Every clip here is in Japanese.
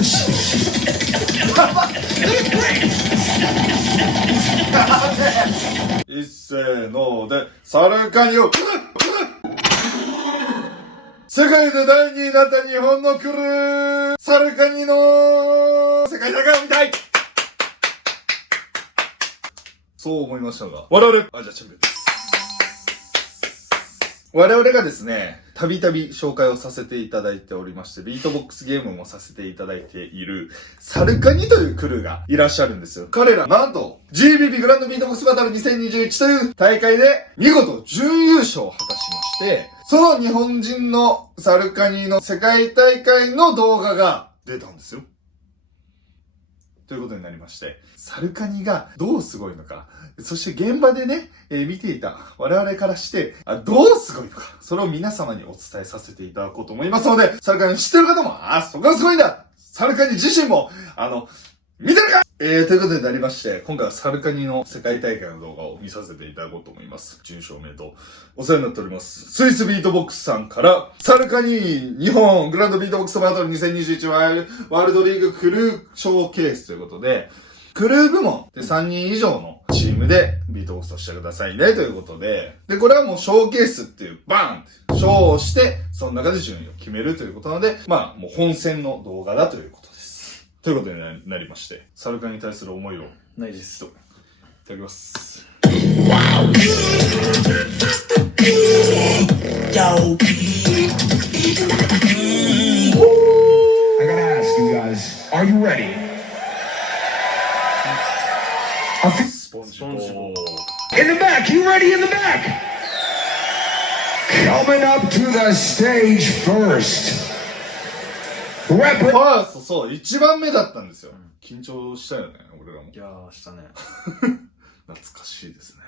一せーので、サルカニを世界で第2位になった日本のクルー、サルカニの世界大会を見たい。そう思いましたが、我々、じゃあチャンピオンです。我々がですね、たびたび紹介をさせていただいておりまして、ビートボックスゲームもさせていただいている、サルカニというクルーがいらっしゃるんですよ。彼ら、なんと、GBB グランドビートボックスバトル2021という大会で、見事準優勝を果たしまして、その日本人のサルカニの世界大会の動画が出たんですよ。ということになりまして、サルカニがどうすごいのか、そして現場でね、見ていた我々からして、どうすごいのか、それを皆様にお伝えさせていただこうと思いますので、サルカニを知ってる方も、そこがすごいんだ、サルカニ自身も、見てるかということになりまして、今回はサルカニの世界大会の動画を見させていただこうと思います。準証明とお世話になっております。スイスビートボックスさんから、サルカニ日本グランドビートボックスバトル2021ワールドリーグクルーショーケースということで、クルー部門で3人以上のチームでビートボックスをしてくださいねということで、で、これはもうショーケースっていうバーンってショーをして、その中で順位を決めるということなので、もう本戦の動画だということです。ということになりまして、サルカニに対する思いをないですと、いただきます。I gotta ask you guys, are you ready? SpongeBob. In the back, you ready in the back? Coming up to the stage first. ファースト、そう、一番目だったんですよ。緊張したよね、俺らも。いやー、したね。懐かしいですね。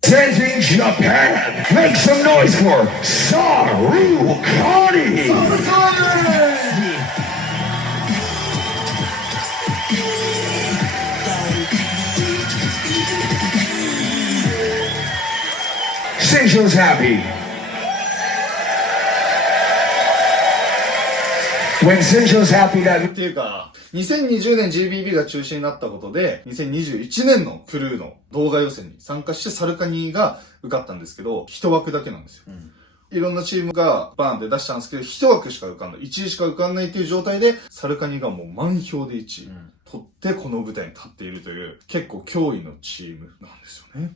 Presenting Japan, make some noise for Sarukani! Senjo's happy.When Senjo's happy that っていうか、2020年 GBB が中止になったことで、2021年のクルーの動画予選に参加してサルカニが受かったんですけど、一枠だけなんですよ。いろんなチームがバーンって出したんですけど、一枠しか受かんない。1位しか受かんないっていう状態で、サルカニがもう満票で1位取ってこの舞台に立っているという、結構脅威のチームなんですよね。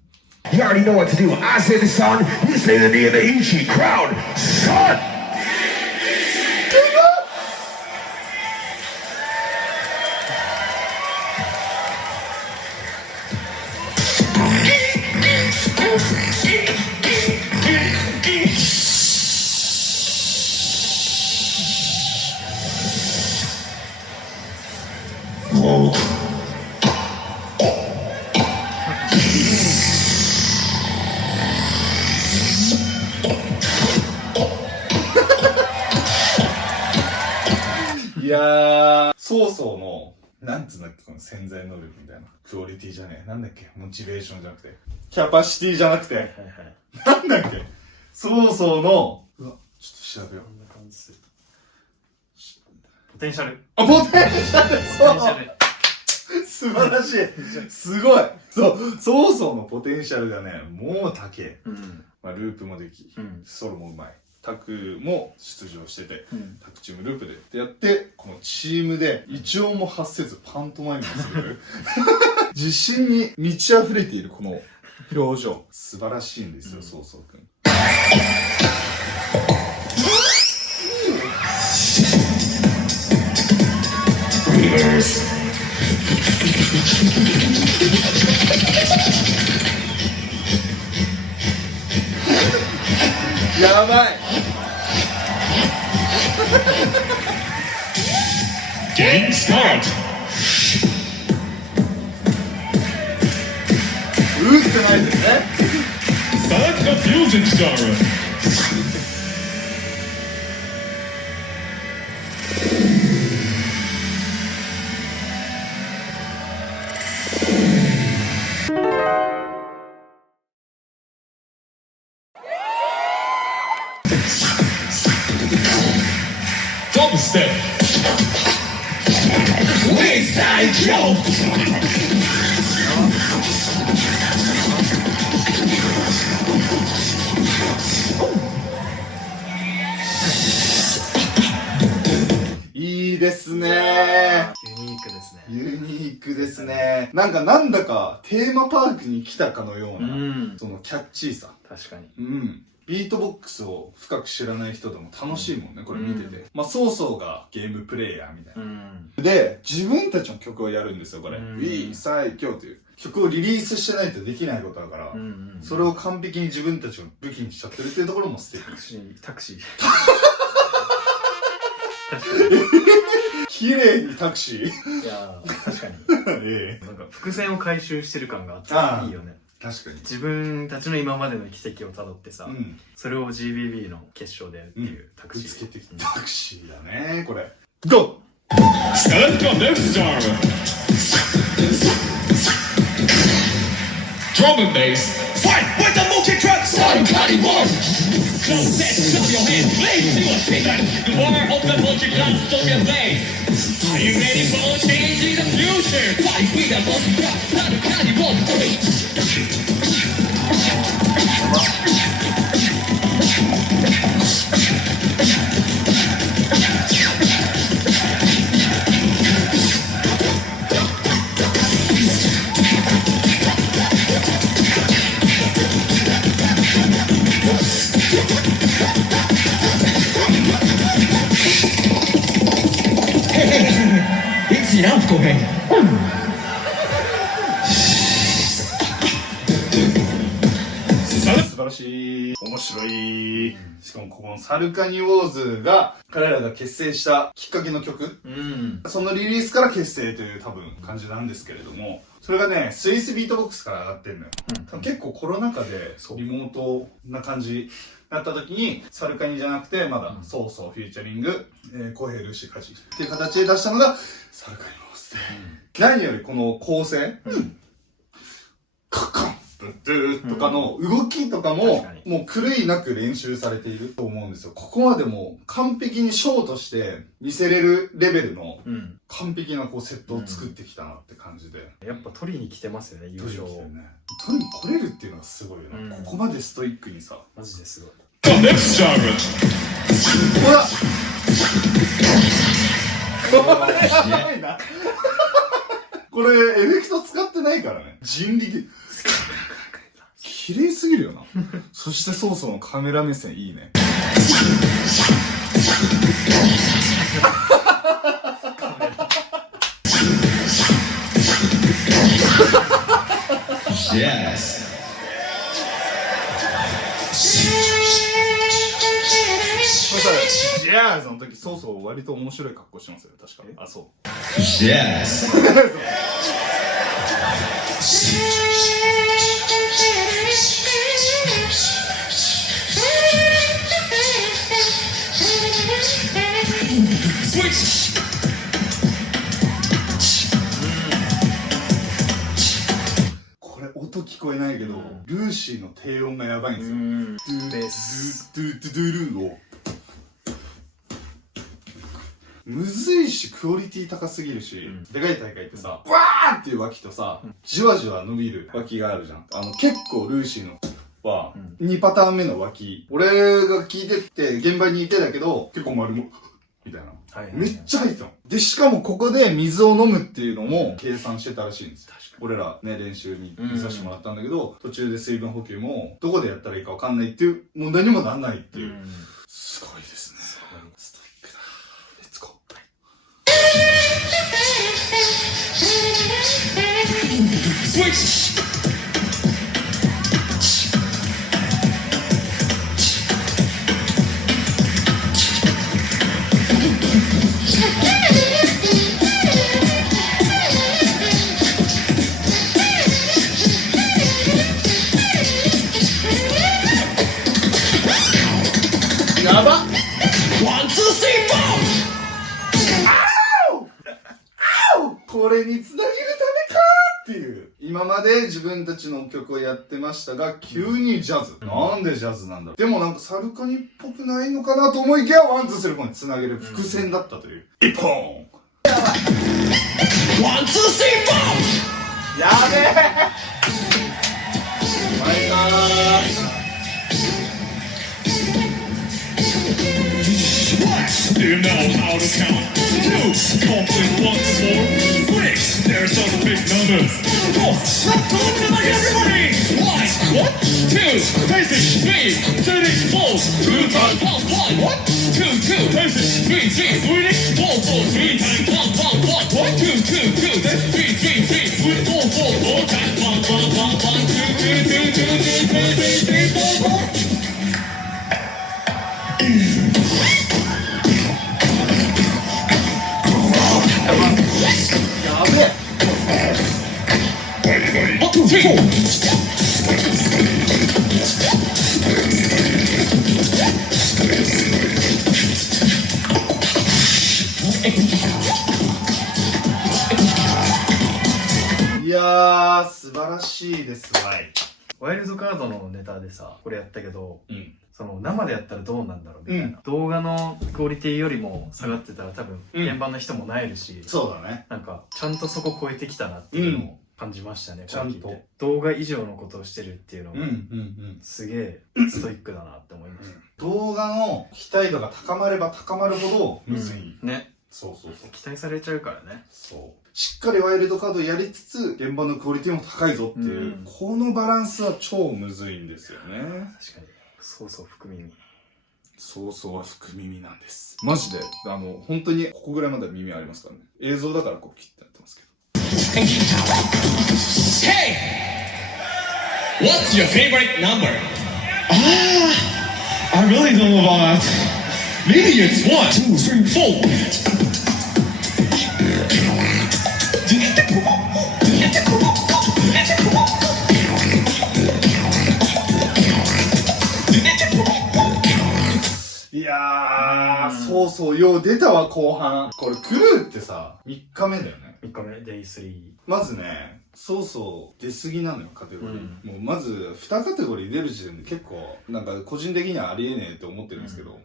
You already know what to do. I say the sun, you say the knee of the Ichi crowd. Son.いやー、曹操の、なんつうんだっけ、この潜在能力みたいな。クオリティじゃねえ。なんだっけ、モチベーションじゃなくて。キャパシティじゃなくて。なんだっけ、曹操の、うわ、ちょっと調べよう。こんな感じする。ポテンシャル。ポテンシャル、そう素晴らしい。すごい。そう、曹操のポテンシャルがね、もう高え。ループもでき、ソロもうまい。タクも出場してて、タクチームループでってやって、このチームで一音も発せずパントマイムをする自信に満ち溢れているこの表情、素晴らしいんですよ、曹操くん。やばい。Game start. うってないですね。Select the music genre. Double step. inside joke. いいですね。ユニークですね。ユニークですね。なんだかテーマパークに来たかのような、そのキャッチーさ。確かに。ビートボックスを深く知らない人でも楽しいもんね、これ見てて。まあ、ソーソーがゲームプレイヤーみたいな。で、自分たちの曲をやるんですよ、これ。We 最強という。曲をリリースしてないとできないことだから、それを完璧に自分たちの武器にしちゃってるっていうところも素敵。タクシー。綺麗にタクシー。いやー、確かに。なんか伏線を回収してる感があっていいよね。確かに。自分たちの今までの軌跡をたどってさ、それを GBB の決勝でやるっていうタクシー。ぶつけてきたタクシーだね、これ。GO! Select the next genre. Drum and bass. Fight with the multi-track Sarukani War. So let's clap your hands, please do a signal. The war of the multi-track Tokyo Bay. Are you ready for changing the future? Fight with the multi-track Sarukani War. It's enough, Kohei. 素晴らしい。面白い。しかもここのサルカニウォーズが彼らが結成したきっかけの曲。そのリリースから結成という多分感じなんですけれども、それがね、スイスビートボックスから上がってんのよ。結構コロナ禍でリモートな感じだった時に、サルカニじゃなくてまだソーソーフューチャリング、コヘルシカジっていう形で出したのがサルカニウォーズで、何よりこの構成、カッカンブッドゥーとかの動きとかも、もう狂いなく練習されていると思うんですよ。ここまでもう完璧にショーとして見せれるレベルの完璧なこうセットを作ってきたなって感じで。やっぱ取りに来てますよね、優勝を。取りに来れるっていうのがすごいよね。ここまでストイックにさ。マジですごい。The next genre. ほらこれやばいな。これエフェクト使ってないからね。人力。綺麗すぎるよな。そしてソーソーのカメラ目線いいね。Yes. これさ、ジャーズの時ソーソー割と面白い格好してますよね、確か。あ、そう。Yes. Switch. これ音聞こえないけど、ルーシーの低音がやばいんですよ。ベース。ドゥドゥドゥルーを。むずいし、クオリティ高すぎるし、でかい大会ってさ、わーっていう脇とさ、じわじわ伸びる脇があるじゃん。結構ルーシーのは、2パターン目の脇。俺が聞いてって、現場にいてだけど、結構丸も、みたいな。めっちゃ入ってたの。で、しかもここで水を飲むっていうのも計算してたらしいんですよ。俺らね、練習に見させてもらったんだけど、途中で水分補給も、どこでやったらいいかわかんないっていう問題にもなんないっていう。すごいですね。ストイックだ。レッツゴー。Switch. One, two, three, four. これにつなげるためかっていう。今まで自分たちの曲をやってましたが、急にジャズ。なんでジャズなんだろう。でもなんかサルカニっぽくないのかなと思いきや、ワンツースリーフォーにつなげる伏線だったという。一本 One, count. 2, complete 1 to 4. 3, there's some big numbers. 4, let's go to like everybody. 1, 2, basic, 3, 4, 2 times 1, 1, 2, basic, 3, 4, 3 times 1, 1, 2, 3, 4, 4 times 1, 2, 3, 4, 4. One, two, three, four. いやー、素晴らしいですわい。ワイルドカードのネタでさ、これやったけど、うん。その生でやったらどうなんだろうみたいな、動画のクオリティよりも下がってたら多分現場の人もなえるし、そうだね。なんかちゃんとそこ超えてきたなっていうのを感じましたね、ちゃんとこれ聞いて動画以上のことをしてるっていうのが、ん。すげえストイックだなって思いました、動画の期待度が高まれば高まるほどむずい。ね、そうそうそう。期待されちゃうからね。そう。しっかりワイルドカードやりつつ、現場のクオリティも高いぞっていう、このバランスは超むずいんですよね。確かに。そうそう、福耳。そうそうは福耳なんです。マジで、本当にここぐらいまで耳ありますからね。映像だからこう切ってやってますけど。Hey! What's your favorite number? I really don't know about. Maybe it's 1, 2, 3, 4. いやー、そうそう、よう出たわ、後半。これ、クルーってさ、3日目だよね。 3日目、デイ3。まずね、そうそう出過ぎなのよ、カテゴリー。もうまず、2カテゴリー出る時点で結構、なんか個人的にはありえねえって思ってるんですけど、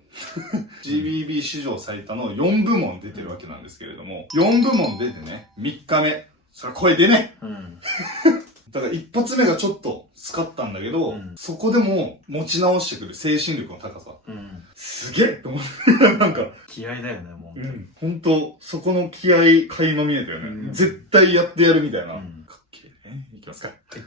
GBB 史上最多の4部門出てるわけなんですけれども、4部門出てね、3日目。それ声出ねだから一発目がちょっとスカったんだけど、そこでも持ち直してくる精神力の高さ。すげえって思って、なんか。気合だよね、もう。ほんと、そこの気合垣間見えたよね。絶対やってやるみたいな。かっけえね。いきますか。はい。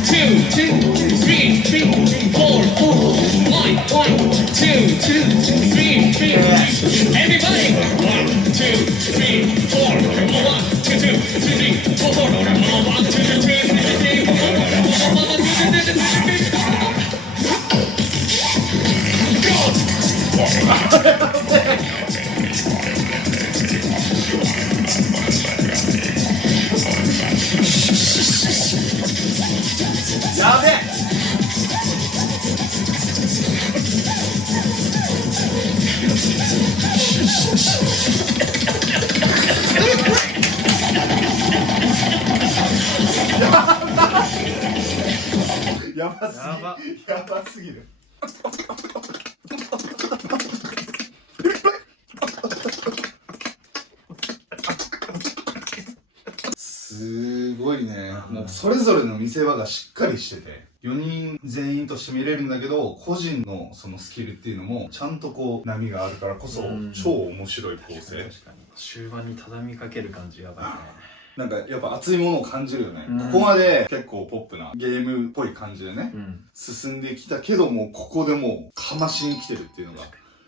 Everybody! 1, 2, 3, 4. 1, 2, 3, 4. 1, 2, 3, 4. やべえやばすぎやばやばすぎるすごいね。もうそれぞれの見せ場がしっかりしてて4人全員として見れるんだけど、個人のそのスキルっていうのもちゃんとこう波があるからこそ超面白い構成。確かに終盤に畳みかける感じやばいね。なんかやっぱ熱いものを感じるよね、ここまで結構ポップなゲームっぽい感じでね、進んできたけどもここでもうかましに来てるっていうのが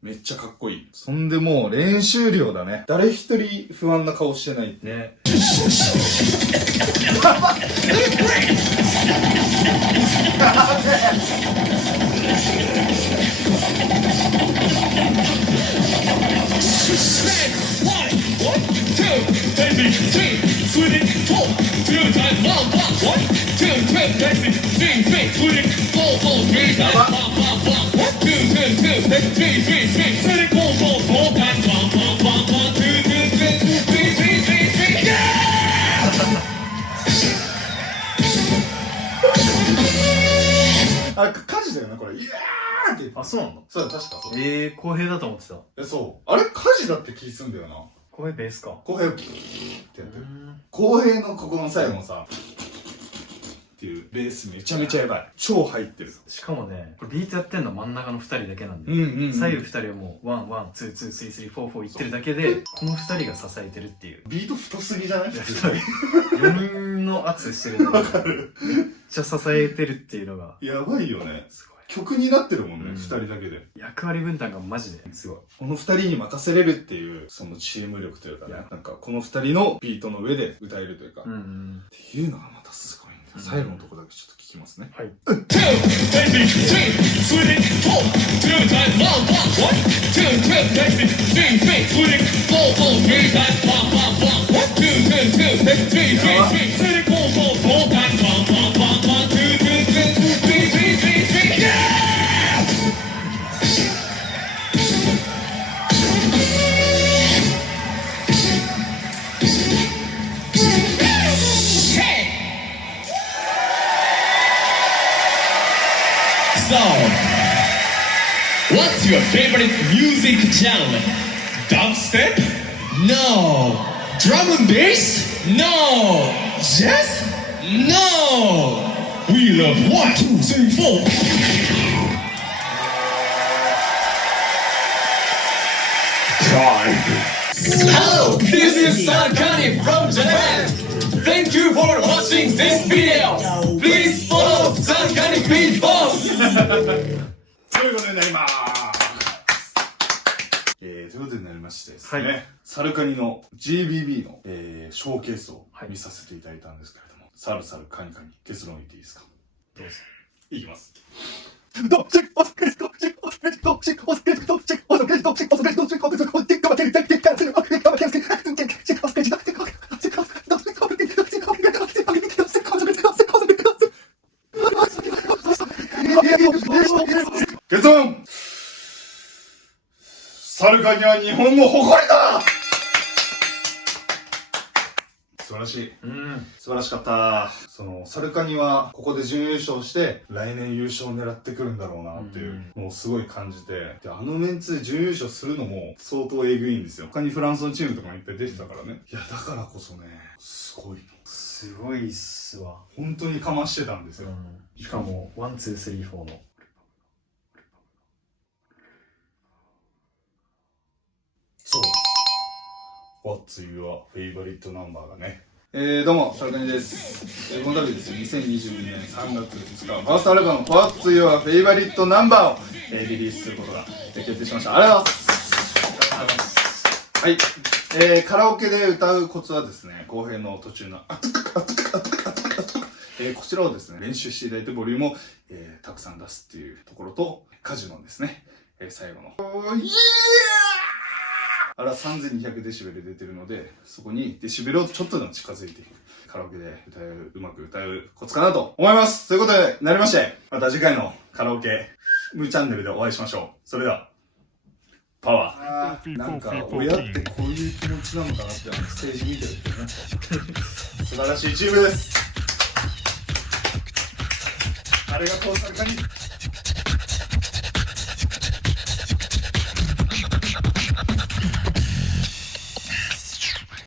めっちゃかっこいい。そんでもう練習量だね。誰一人不安な顔してないね。あ、火事だよねこれ。いやーって言って。あ、そうなの？そうだ、確かそう。公平だと思ってた。そう。あれ火事だって気すんだよな。公平ベースか。公平をキーってやってる。公平のここの最後もさ、っっていうベースめちゃめちゃやばい。超入ってる。しかもね、これビートやってんの真ん中の2人だけなんで、左右2人はもうワンワンツーツースリースリーフォーフォー言ってるだけで、この2人が支えてるっていう。ビート太すぎじゃない？ 4人の圧してるのがめっちゃ支えてるっていうのがやばいよね。すごい。曲になってるもんね、2人だけで。役割分担がマジですごい。この2人に任せれるっていう、そのチーム力というかね、なんかこの2人のビートの上で歌えるというか、っていうのがまたすごいんだよ。最後のとこだけちょっと聞きますね。はい。 2, baby, 3, split it, 4, 2 times 1, 1, 2, 2, baby, 3, 3, split it, 4, 4, 3 times 1, 1, 1, 2, 2, 2, 3, 3, 3, split it, 4, 4, 4 times 1, 1, 1, 1, 2, 2, 2, 3, 3, 3, 3, yeah! So, what's your favorite music genre? Dubstep? No. Drum and bass? No. Jazz? No. We love 1, 2, 3, 4. Hello, this is Sakani from Japan. Thank you for watching this video. Please follow Sakani Beatbox. ということになりますということになりましてですね、はい、サルカニの GBB の、ショーケースを見させていただいたんですけれども、サルサルカニカニ結論言っていいですか？どうぞ。いきます。結論、サルカニは日本の誇りだ。素晴らしい。素晴らしかった。その、サルカニはここで準優勝して、来年優勝を狙ってくるんだろうなっていうのをすごい感じて、で、あのメンツで準優勝するのも相当えぐいんですよ。他にフランスのチームとかもいっぱい出てたからね。いや、だからこそね、すごいの。すごいっすわ。本当にかましてたんですよ。しかも、1、2、3、4の。そう。What's your favorite number がね。どうも、サルカニです。この度ですね、2022年3月2日、ファーストアルバム What's your favorite number を、リリースすることが決定しました。ありがとうございます。はい。カラオケで歌うコツはですね、後編の途中のこちらをですね、練習していただいてボリュームを、たくさん出すっていうところと、カジノですね、最後のあれは3200デシベル出てるので、そこにデシベルをちょっとでも近づいていく。カラオケでうまく歌うコツかなと思います。ということで、なりまして、また次回のカラオケ、ムーチャンネルでお会いしましょう。それでは、パワー。なんか、親ってこういう気持ちなのかなって、ステージ見てるけどね。素晴らしいチームです。ありがとう、サルカニ。